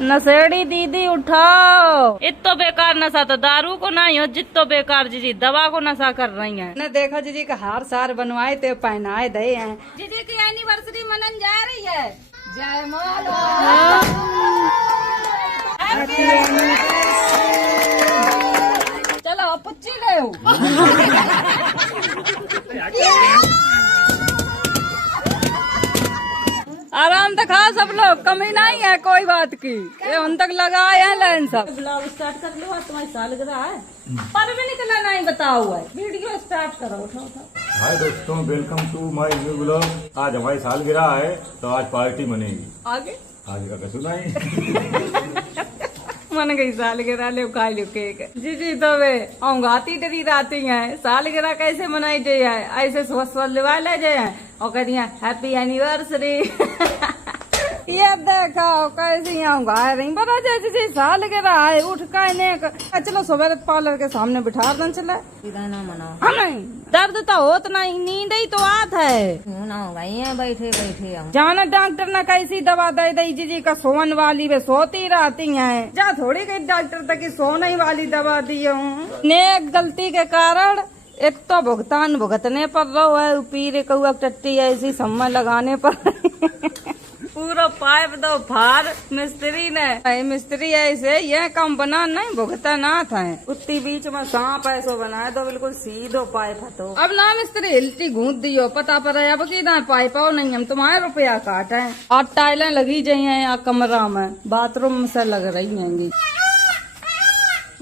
नशेड़ी दीदी उठाओ, इतो बेकार नशा तो दारू को नहीं हो जितो बेकार जीजी दवा को नशा कर रही है। न देखो जीजी का हार सार बनवाए थे पहनाए दे हैं। जीजी की एनिवर्सरी मनन जा रही है। जय माला। चलो पुच्ची ले आराम से खा सब लोग, कमी नहीं है कोई बात की। ये उन तक लगाए हैं लाइन सब। ब्लॉग स्टार्ट कर लो, तुम्हारी सालगिरह है पर भी निकला नहीं बताओ हुआ है। वीडियो स्टार्ट करो, उठाओ उठाओ। हाय दोस्तों, welcome to my new blog. आज हमारी सालगिरह है तो आज पार्टी मनेगी। आगे आगे का सुना ही मन गई सालगिरह ले खा लो केक। जी तो वे औंगाती डरी रहती है। सालगिरह कैसे मनाई जाए, ऐसे स्वस्थ लिवा ले जाए और कहती है हैप्पी एनिवर्सरी। ये देखो कैसी औंगा रही बड़ा जैसे सालगिरह है। उठ कर चलो सुबह पार्लर के सामने बिठा दें। चले ना मनाओ, हाँ नहीं दर्द तो होत नहीं, नींद ही तो आत है। ना होगा बैठे बैठे जाना डॉक्टर ने कैसी दवा दे दी जीजी का सोन वाली वे सोती रहती हैं। जा थोड़ी गई डॉक्टर तक की सोने वाली दवा दी हूँ। नेक गलती के कारण एक तो भुगतान भुगतने पर रहो है। पीरे कौआ टट्टी ऐसी समय लगाने पर पूरा पाइप दो फार मिस्त्री ने। मिस्त्री ऐसे ये काम बना नहीं भुगता ना था। उतनी बीच में सांप ऐसो बनाए दो बिल्कुल सीधो पाइप हटो। अब ना मिस्त्री हिलती गूंद दियो पता पर है अब की पाइप आओ नहीं हम तुम्हारे रुपया काटे। और टाइलें लगी जाई हैं यहाँ कमरा में, बाथरूम से लग रही हैं।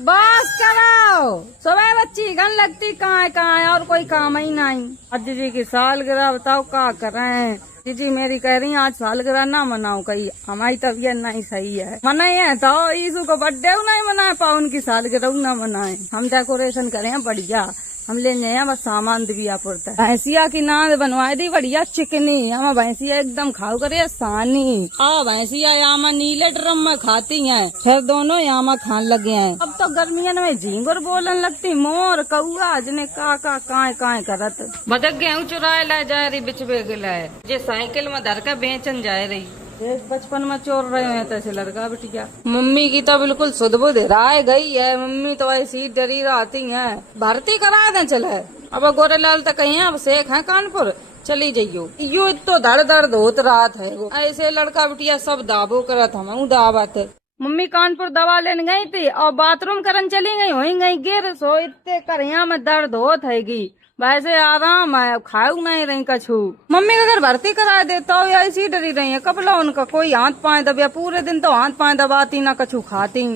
बस कराओ, सुबह बच्ची गन लगती कहाँ और कोई काम ही नहीं। आज जी की सालगिरह बताओ क्या करें। जी मेरी कह रही आज सालगिरह ना मनाओ, कही हमारी तबीयत नहीं सही है। मनाए है तो यीशु को बर्थडे नहीं मनाए पाओ, उनकी सालगिरह ना मनाए। हम डेकोरेशन करें बढ़िया, हम ले जाए बस सामान दिया पड़ता है। भैंसिया की नाद बनवाए दी बढ़िया चिकनी। हम भैंसिया एकदम खाओ करे सानी। भैंसिया यहाँ नीले ड्रम में खाती हैं, फिर दोनों यहाँ खान लगे हैं। अब तो गर्मियन में झींगुर बोलन लगती, मोर कौआ जने काय करत। बदक गेहूँ चुराए ला जाए रही बिचबे के लाए, जे साइकिल में धर के बेचन जाए रही। बचपन में चोर रहे हैं तैसे लड़का बिटिया। मम्मी की तो बिल्कुल सुध बुध राय गई है। मम्मी तो ऐसी डरी रहती है। भर्ती करा दें चले। अब गोरेलाल तक कहीं अब शेख है कानपुर, चली जाइयो। यो तो दर्द होत रात है। ऐसे लड़का बिटिया सब दाबो करत हम दावत। मम्मी कानपुर दवा लेने गई थी और बाथरूम करन चली गई, हो गई गिर सो इतने करिया में दर्द होत है। वैसे आराम है, अब खाऊ नहीं रही कछू। मम्मी का अगर भर्ती करा देता हो या ऐसी डरी रही है। कब लो उनका कोई हाथ पाए दबिया, पूरे दिन तो हाथ पाए दबाती ना कछू खाती।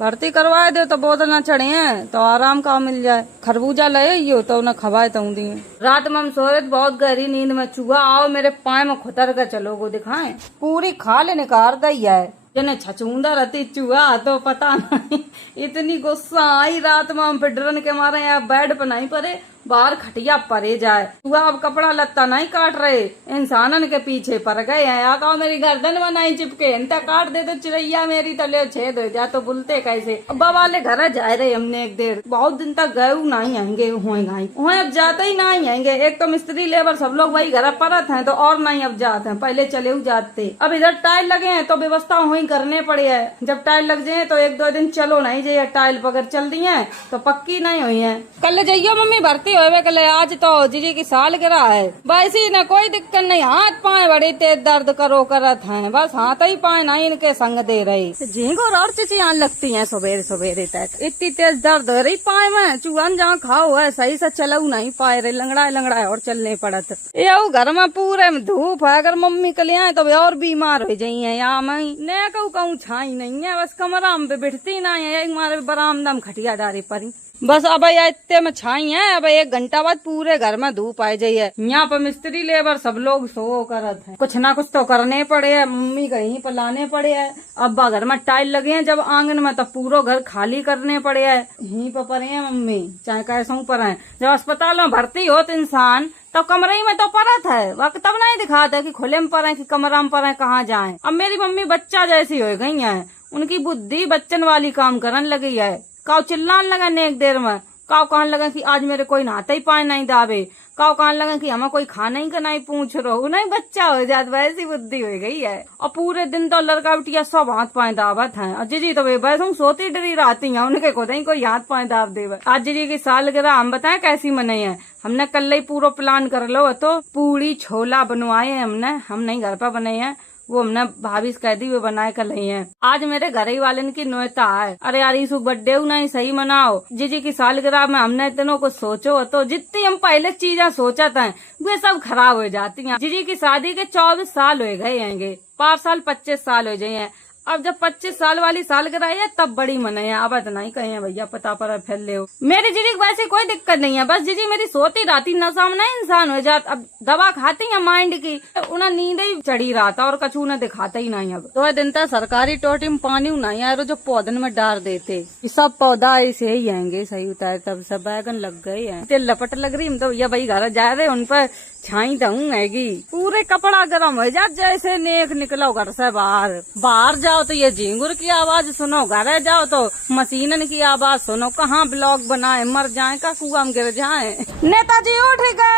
भर्ती करवाए दे तो बोतल न चढ़े हैं तो आराम का मिल जाए। खरबूजा ले तो उन्हें खवाए तो दी। रात में हम सोए बहुत गहरी नींद में, चूहा आओ मेरे पाए में खुतर कर चलो वो दिखाए। पूरी खा ले निकाल दी है। जने छचूंदा रहती चूहा तो पता नहीं। इतनी गुस्सा आई रात में हम फिर डरन के मारे यहाँ बेड पर नहीं पड़े, बाहर खटिया परे जाए। चूहा अब कपड़ा लत्ता नहीं काट रहे, इंसानन के पीछे पड़ गए हैं। आका मेरी गर्दन में नहीं चिपके, इनता काट दे तो चिड़ैया मेरी तले छेद हो जाए तो बुलते कैसे। अब्बा वाले घर जाए रहे हमने एक देर, बहुत दिन तक गए नहीं आएंगे हुए अब जाते ही नहीं आएंगे। एक तो मिस्त्री लेबर सब लोग वही घर परत हैं तो और नहीं अब जाते हैं, पहले चले जाते। अब इधर टाइल लगे हैं तो व्यवस्था हुई करने पड़े है। जब टाइल लग जाए तो एक दो दिन चलो नहीं जाइए, टाइल पकड़ चल दी है तो पक्की नहीं हुई है। कल जाइयो मम्मी भर्ती होवे कल, आज तो जीजी की सालगिरह है। वैसी न कोई दिक्कत नहीं, हाथ पाए बड़े तेज दर्द करो करत हैं, बस हाथ ही पाए नहीं इनके संग दे रही। झींगुर और चिचियां लगती हैं सवेरे सवेरे तक, इतनी तेज दर्द हो रही पाए में। चूहन जहाँ खाओ है सही से चलो नहीं पाए रहे, लंगड़ा और चलने पड़त। ये घर में पूरे में धूप है, अगर मम्मी कल आए तो और बीमार हो जाइए। यहाँ मैं कहूँ छाई नहीं है, बस कमरा में बैठती नहीं है, एक मारे बरामदा में खटिया डारी पड़ी। बस अब इतने में छाई है, अब 1 घंटा बाद पूरे घर में धूप आ जाइए। यहाँ पर मिस्त्री लेबर सब लोग सो करत है, कुछ ना कुछ तो करने पड़े है। मम्मी कहीं पर लाने पड़े है। अब घर में टाइल लगे हैं जब आंगन में तो पूरा घर खाली करने पड़े है। यहीं पर पड़े है मम्मी, चाहे कैसों पर है। जब अस्पताल में भर्ती होत इंसान तो कमरे में तो परत है, वक्त तब नहीं दिखाता कि खुले में पड़े कि कमरा में पड़े कहाँ जाए। अब मेरी मम्मी बच्चा जैसी हो गई है, उनकी बुद्धि बच्चन वाली काम करने लगी है। काव चिल्लाने लगा ने एक देर में, काव कहने लगा कि आज मेरे कोई नहाते ही पाए नहीं दावे। काव कान लगे कि हमें कोई खाना ही का नहीं पूछ रहो, नहीं बच्चा हो जात वैसी बुद्धि हो गई है। और पूरे दिन तो लड़का बिटिया सब हाथ पाए दावत है। और जीजी तो वैसे सोती डरी रहती है, उनके को नहीं कोई हाथ पाए दाव देवे। आज जीजी की सालगिरह हम बताए कैसी मनाई है। हमने कल ही पूरा प्लान कर लो, तो पूरी छोला बनवाए हैं हमने, हम नहीं घर पर बनाए हैं, वो हमने भाभी से कह दी वो बनाए कर रही है। आज मेरे घर ही वाले की नोयता है। अरे यार इस बर्थडे नहीं सही मनाओ, जीजी की सालगिरह में हमने इतनों को सोचो, तो जितनी हम पहले चीजें सोचा था वे सब खराब हो जाती हैं। जीजी की शादी के 24 साल हो गए हैं, 5 साल 25 साल हो जाए हैं। अब जब 25 साल वाली सालगिरह है तब बड़ी मनाई है। अब इतना ही कहे भैया पता पर फैल ले हो। मेरी जीजी को वैसे कोई दिक्कत नहीं है, बस जीजी मेरी सोती रहती नशा में नहीं इंसान हो जात। अब दवा खाती है माइंड की, उन्हें नींद ही चढ़ी रहा था और कछु उन्हें दिखाता ही नहीं। अब तो दिन तक सरकारी टोटी में पानी नहीं आया, जो पौधन में डाल देते सब पौधा ऐसे ही आएंगे सही उतार, तब सब बैगन लग गए हैं। तेल लपट लग रही तो भैया भाई घर जा रहे उन पर छाई दूंगी। पूरे कपड़ा गर्म हो जात जैसे नेक निकलो घर से बाहर जाओ तो ये झींगुर की आवाज सुनो, घर जाओ तो मशीनन की आवाज सुनो। कहाँ ब्लॉग बनाए मर जाए का कुआं में गिर जाए। नेताजी उठ गए,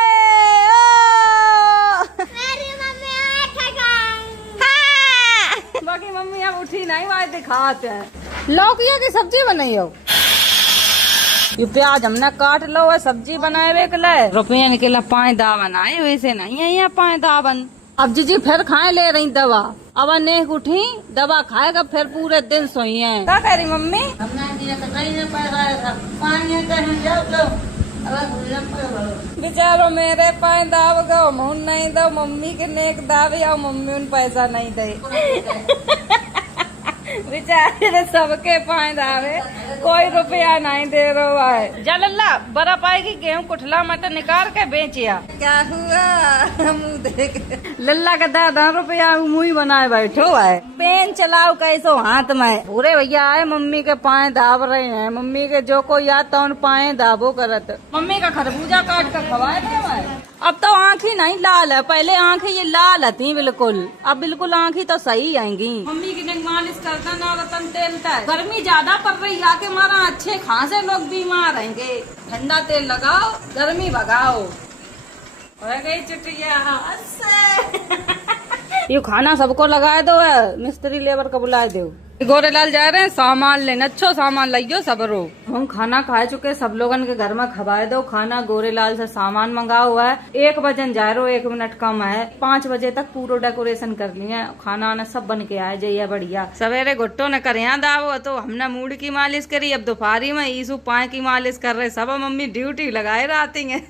मेरी मम्मी उठ गई। बाकी मम्मी अब उठी नहीं, वाय दिखाते हैं। लौकिया की सब्जी बनाई हो, ये प्याज हमने काट लो है, सब्जी बनाए वे कल रुपया निकला 5 दा बनाए, वैसे नहीं है यहाँ 5 दावन। अब जीजी फिर खाए ले रही दवा, अब अनेक उठी दवा खाएगा फिर पूरे दिन सोई है। क्या कह रही मम्मी? बेचारो मेरे 5 दाव गो मुन नहीं दो, मम्मी के नेक दावे और मम्मी उन पैसा नहीं दे। बेचारे सबके 5 दावे, कोई रुपया नहीं दे रहा है। जा लल्ला बरा पाएगी गेहूं कुठला मत निकाल के बेचिया। क्या हुआ मुँह देख, लल्ला का दादा रुपया मुँह बनाए बैठो है। पेन चलाओ कैसो हाथ में। पूरे भैया आए मम्मी के 5 दाव रहे हैं, मम्मी के जो कोई याद तो उन 5 दावो करत। मम्मी का खरबूजा काट कर खवाए थे। अब तो आँखें नहीं लाल है, पहले आँखें ये लाल थी बिल्कुल, अब बिल्कुल आँखें तो सही आएंगी। मम्मी की मालिश करता ना रतन तेल था। गर्मी ज्यादा पड़ रही है, आके मारा अच्छे खासे लोग बीमार रहेंगे। ठंडा तेल लगाओ गर्मी भगाओ। हो गई चुटिया ये खाना सबको लगा दो है, मिस्त्री लेबर को बुला दो। गोरेलाल जा रहे हैं सामान लेने, अच्छो सामान लाइयो सबरो। हम खाना खा चुके, सब लोगन के घर में खवाए दो खाना। गोरेलाल से सामान मंगा हुआ है, 1 बजन जा रहे हो, 1 मिनट कम है। 5 बजे तक पूरा डेकोरेशन कर लिए, खाना आना सब बन के आए जाइए बढ़िया। सवेरे गुट्टो ने कर दावो तो हमने मूड की मालिश करी, अब दोपहरी में ईसु पाए की मालिश कर रहे। सब मम्मी ड्यूटी लगाए रहती है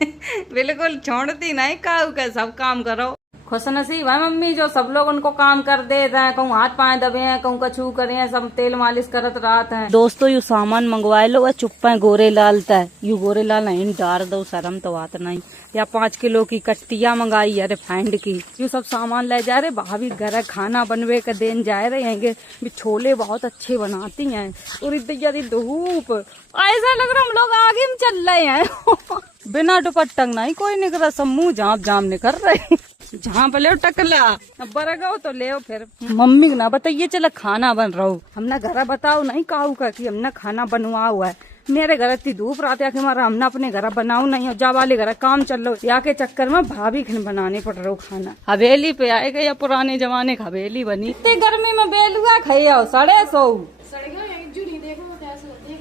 बिल्कुल छोड़ती नहीं, काऊ के सब काम करो। खुश नसीब है मम्मी जो सब लोग उनको काम कर दे रहे हैं, कहूँ हाथ पाए दबे हैं, कहूँ कछू करे हैं, सब तेल मालिश करत रात है। दोस्तों यू सामान मंगवाए लो, चुप है गोरेलाल तय, यू गोरेलाल नहीं डार दो शर्म तो बात नहीं। या 5 किलो की कट्टिया मंगाई है रिफाइंड की, यू सब सामान ले जा रहे। भाभी घर खाना बनवे के देन जा रहे हैं, छोले बहुत अच्छे बनाती हैं। और धूप ऐसा लग रहा हम लोग आगे में चल रहे हैं बिना दुपट्टा नहीं कोई निकल, सब मुँह झाँप झाँप निकल रहे। जहाँ पे ले टकला बरगाओ तो ले फिर। मम्मी ना बताइए चला खाना बन रहा हूँ, हमने घर बताओ नहीं काऊ का कि हमने खाना बनवा हुआ है। मेरे घर इतनी धूप रात आके मारा हमने अपने घर बनाऊ नहीं, और जा वाले घर काम चल रहा या के चक्कर में भाभी खन बनाने पड़ रहा खाना। हवेली पे आएगा या पुराने जमाने की हवेली बनी। इतनी गर्मी में बेलुआ खाई आओ 150।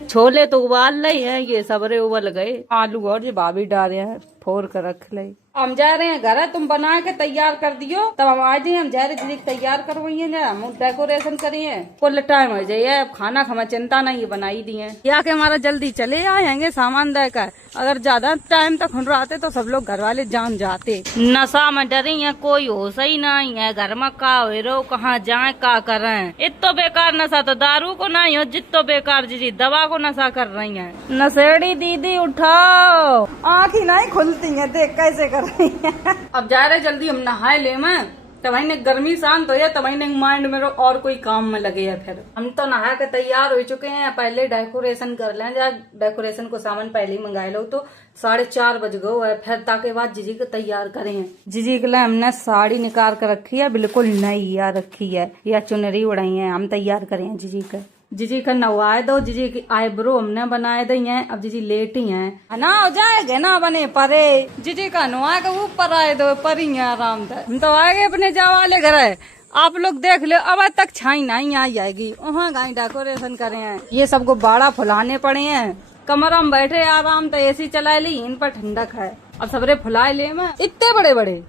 छोले तो उबाल रही है, ये सबरे उबल गए। आलू और जो भाभी डाले हैं फोड़ कर रख ले। हम जा रहे हैं घर, तुम बना के तैयार कर दियो तब हम आ जाए। हम जा रहे दीदी तैयार करवाइए ना, हम डेकोरेशन करिए, कुल टाइम हो जाइए। अब खाना हमें चिंता नहीं बनाई दिए, या के हमारा जल्दी चले आएंगे सामान देकर। अगर ज्यादा टाइम तक खुन रहते तो सब लोग घर वाले जान जाते। नशा में डरी है, कोई होश ही नहीं है। घर में का हो रो, कहाँ जाए का करें। इतो बेकार नशा तो दारू को नहीं हो, जितो बेकार जी दवा को नशा कर रही है। नशेड़ी दीदी उठाओ, आँख ही नहीं खुलती है, देख कैसे कर रही है। अब जा रहे जल्दी हम नहाए ले मैं, तब ने गर्मी शांत हो जाए, तब ने माइंड में और कोई काम में लगे है। फिर हम तो नहा के तैयार हो चुके हैं, पहले डेकोरेशन कर लें। जा डेकोरेशन को सामान पहले ही मंगा लो, तो 4:30 बज गए है। फिर ताके बाद जीजी को तैयार करें। जीजी के लिए हमने साड़ी निकाल कर रखी है, बिल्कुल नई या रखी है, या चुनरी उड़ाई है। हम तैयार करें जीजी का। जीजी का नवाए दो, जीजी की आईब्रो हमने बनाए दी हैं। अब जीजी लेटी हैं ना, हो जाएगा ना बने परे। जीजी का नवा के ऊपर आए दो, परी हैं आराम से। हम तो आएंगे अपने जावाले घर है, आप लोग देख लो। अब तक छाई नहीं आई जाएगी, वहाँ गाय डेकोरेशन करे हैं। ये सबको बाड़ा फुलाने पड़े हैं। कमरा में बैठे आराम से, एसी चला ली, इन पर ठंडक है। अब सबरे फुलाए ले मैं, इतने बड़े बड़े,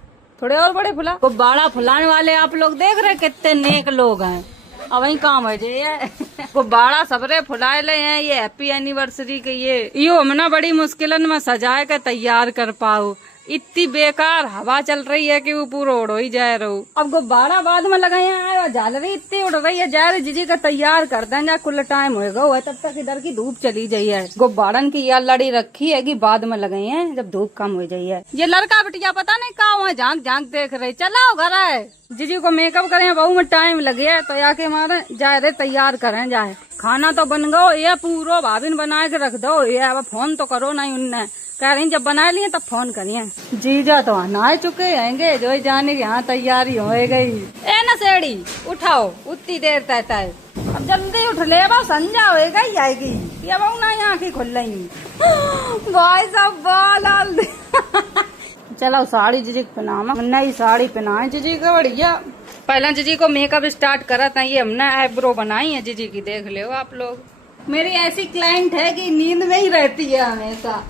थोड़े और बड़े फुला। वो बाड़ा फुलाने वाले आप लोग देख रहे कितने नेक लोग हैं। अब वही काम है ये गुब्बारा सबरे फुलाए ले हैं। ये हैप्पी एनिवर्सरी के यो हमने बड़ी मुश्किलन में सजाए के तैयार कर पाओ। इतनी बेकार हवा चल रही है कि वो पूरा उड़ ही जाए रहो। अब गुब्बारा बाद में लगाए हैं, झालरी इतनी उड़ रही है, जा रही जीजी का तैयार कर दें, जा कुल टाइम होगा हुआ तब तक इधर की धूप चली जाई है। गुब्बारन की यार लड़ी रखी है कि बाद में लगाई है जब धूप कम हो जाई है। ये लड़का बिटिया पता नहीं कहाँ हुआ, झांक झांक देख रहे। चलाओ घर है, जीजी को मेकअप करें, बहू में टाइम लगे है तो आके मारे जाए रे तैयार करें जाए। खाना तो बन गो, ये पूरा भाभी बना के रख दो। ये अब फोन तो करो नहीं, उनने कह रही जब बना लिए तब फोन करिए। जीजा तो नहा चुके हैंगे, जो जाने की यहाँ तैयारी हो गई। ए नशेड़ी उठाओ, उतनी देर तक है। अब जल्दी उठ ले, बा संजा होएगा ही आएगी। ये बहू ना यहाँ की खुल रही भाई सब बाल चलो साड़ी जीजी को पहनावा, नई साड़ी पहनाए जीजी को बढ़िया। पहले जीजी को मेकअप स्टार्ट करा था, ये हमने आईब्रो बनाई है जीजी की, देख लो आप लोग। मेरी ऐसी क्लाइंट है कि नींद में ही रहती है हमेशा।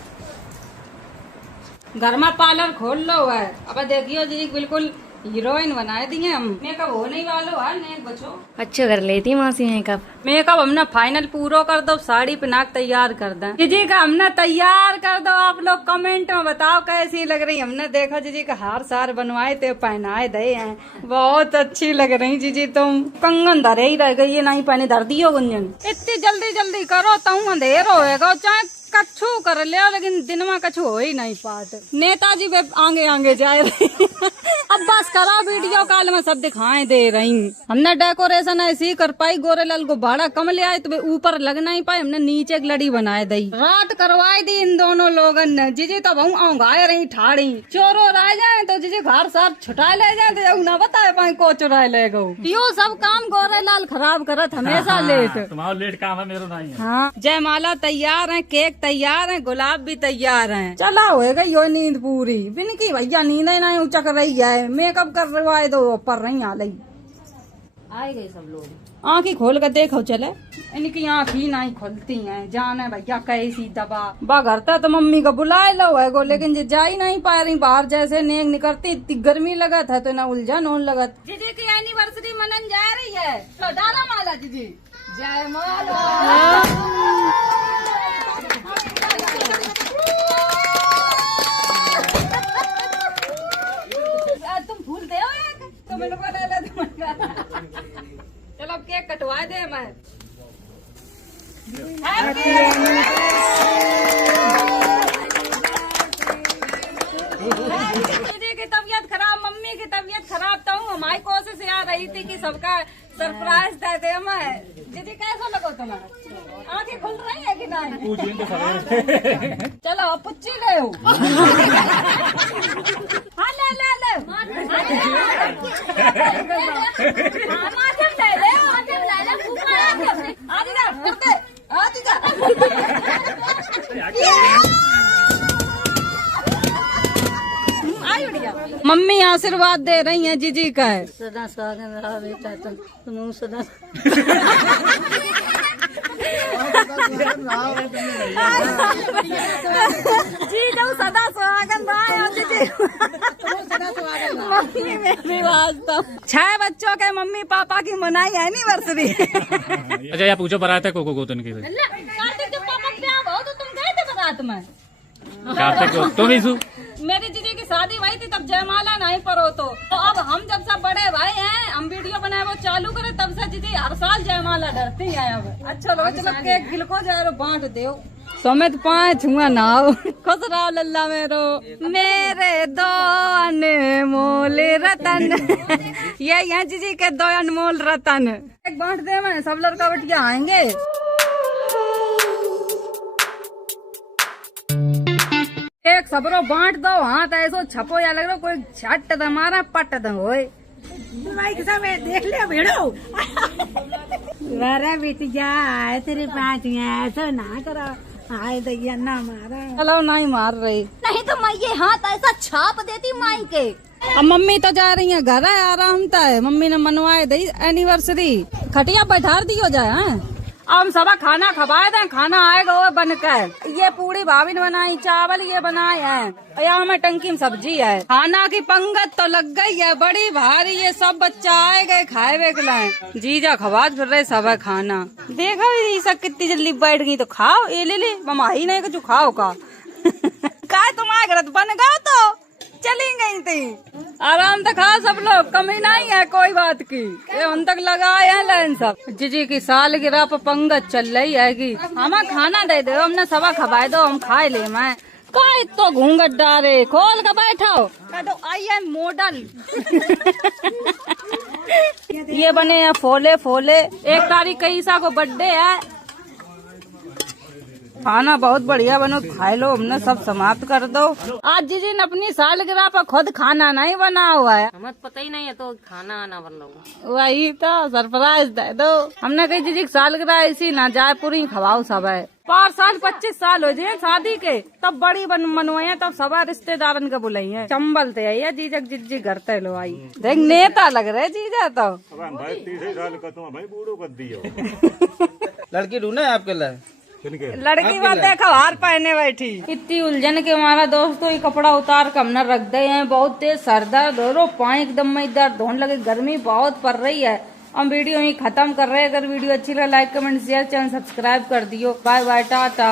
घर में पार्लर खोल लो है। अब देखियो जी बिल्कुल हीरोइन बनाए दिए हम। मेकअप होने ही वालो है, नेक बचो। अच्छा कर लेती मासी मेकअप। मेकअप हमने फाइनल पूरा कर दो, साड़ी पहना के तैयार कर दें। जीजी का हमने तैयार कर दो, आप लोग कमेंट में बताओ कैसी लग रही। हमने देखा जीजी का हार सार बनवाए थे, पहनाए दे हैं, बहुत अच्छी लग रही जीजी। तुम कंगन धरे ही रह गई, नहीं पहने धर दियो गुंजन। इतनी जल्दी जल्दी करो तो अंधेर होएगा, चाहे कछु कर ले, लेकिन दिन में कछु हो ही नहीं पाते। नेताजी भी आगे आगे जाए रही अब बस करा, वीडियो कॉल में सब दिखाई दे रही। हमने डेकोरेशन ऐसी कर पाई, गोरेलाल को भाड़ा कम ले आए तो ऊपर लग नहीं पाए, हमने नीचे एक लड़ी बनाए दी। रात करवाई दी इन दोनों लोगन ने। जीजी तो बहु आऊंगाए रही ठाड़ी। चोरो रह जाए तो जीजी घर साथ छुटा ले जाए तो न बताए पाए को चुरा ले गो। यो सब काम गोरेलाल खराब करत हमेशा लेट। तुम्हारा लेट काम है, मेरा नहीं है। हाँ, जयमाला तैयार है, केक तैयार है, गुलाब भी तैयार है। चला होएगा यो नींद पूरी। बिनकी भैया नींद ही नहीं उचक रही है, मेकअप करवाए दो ऊपर नहीं आ रही। आए गए सब लोग, आँखें खोल कर देखो चले। इनकी आँखें नहीं खुलती हैं, जाने भैया कैसी दबा। बागरता तो मम्मी को बुलाए लो है गो, लेकिन जे जा ही नहीं पा रही बाहर। जैसे नेक निकलती इतनी गर्मी लगत है तो ना उलझन होने लगत। जीजी की एनिवर्सरी मनन जा रही है तो डाला माला जीजी। जय माला। तुम भूल दे तो मैंने चलो केक कटवा दे मैं। दीदी की तबीयत खराब, मम्मी की तबीयत खराब, तो हमारी कोशिश आ रही थी कि सबका सरप्राइज दे दे मैं। दीदी कैसा लगो तुम्हारा, आंखें खुल रही है कि नहीं? चलो अब पुच्ची ले हाँ ले ले ले मम्मी आशीर्वाद दे रही हैं जीजी का है। सदा सुहागन रहा बेटा, तुम सदा जी जब सदा सुहागन रहा है जीजी। मम्मी मेरी वास्तव 6 बच्चों के मम्मी पापा की मनाई एनिवर्सरी। अच्छा या पूछो बारात है को तुम की कार्तिक जब पापा ब्याह हो तो तुम गए थे बारात में? कार्तिक को तुम इशू मेरी जीजी की शादी हुई थी तब जयमाला नहीं परो तो अब हम जब सब बड़े भाई हैं, हम वीडियो बनाए वो चालू करे तब से जीजी हर साल जयमाला डरती है। अब अच्छा लो चलो केक गिलको जाए बांट दो। समेत 5 हुआ नाव खुश रहो लल्ला मेरो, मेरे 2 अनमोल रतन। ये यहाँ जीजी के 2 अनमोल रतन। एक बांट दे मैं, सब लड़का बटिया आएंगे। एक सबरो बांट दो, हाँ तो ऐसो छपो या लग रहा कोई छट दमारा पट दो होए। देख लिया भेड़ो अरे बिटिया आए तेरे पास ऐसा ना करो, आए दैया ना मारा। चलो नहीं मार रही। नहीं तो मैं ये हाथ ऐसा छाप देती माई के। अब मम्मी तो जा रही है घर है, आराम था है। मम्मी ने मनवाए दी एनिवर्सरी, खटिया बैठार दी हो जाए। हैं अब सबा खाना खवाए दें, खाना आएगा वो बनकर। ये पूरी भाभी ने बनाई, चावल ये बनाए हैं, यहाँ में टंकी में सब्जी है। खाना की पंगत तो लग गई है बड़ी भारी। ये सब बच्चा आए गए खाए वे के लाए, जीजा खवाज फिर रहे सब है खाना। देखो ये सब कितनी जल्दी बैठ गई, तो खाओ ये ले ममाही नहीं कुछ खाओ का। का तुम्हारे घर बन गया तो चली गई थी। आराम से खा सब लोग, कमी नहीं है कोई बात की। ये उन तक लगाए हैं लाइन सब। जीजी की सालगिरह पर पंगत चल रही है कि हमें खाना दे दो, हमने सबा खवाए दो, हम खाए ले। मैं काय तो घूंघट डारे खोल कर बैठो, कह दो आई एम मॉडल। ये बने हैं फोले फोले। 1 तारीख का ईसा को बर्थडे है। खाना बहुत बढ़िया बनो, खाए लो, हमने सब समाप्त कर दो। आज जीजी ने अपनी सालगिरह पर खुद खाना नहीं बना हुआ है, हमें पता ही नहीं है तो खाना आना बन लो। वही तो सरप्राइज दे दो। हमने कही जीजी की सालगिरह ऐसी ना जाए, पूरी खवाओ सब है। 5 साल 25 साल हो जाए शादी के, तब बड़ी मनवाई, तब सब रिश्तेदारन के बुलाई है। चंबल ते आई जीजक जिज्जी घर ते लो आई। देख नेता लग रहे जीजा तो। भाई 30 साल का तुम भाई बूढ़ो कर दियो। लड़की ढूंढे आपके लिए? लड़की बात देखो हार पहने बैठी। इतनी उलझन के हमारा दोस्तों ये कपड़ा उतार कर हमने रख दे हैं। बहुत तेज सर दर्द हो रहा, पानी एकदम में दर्द होने लगे, गर्मी बहुत पड़ रही है। हम वीडियो यही खत्म कर रहे हैं। अगर वीडियो अच्छी लगे like comment share, channel subscribe कर दियो। Bye bye Tata.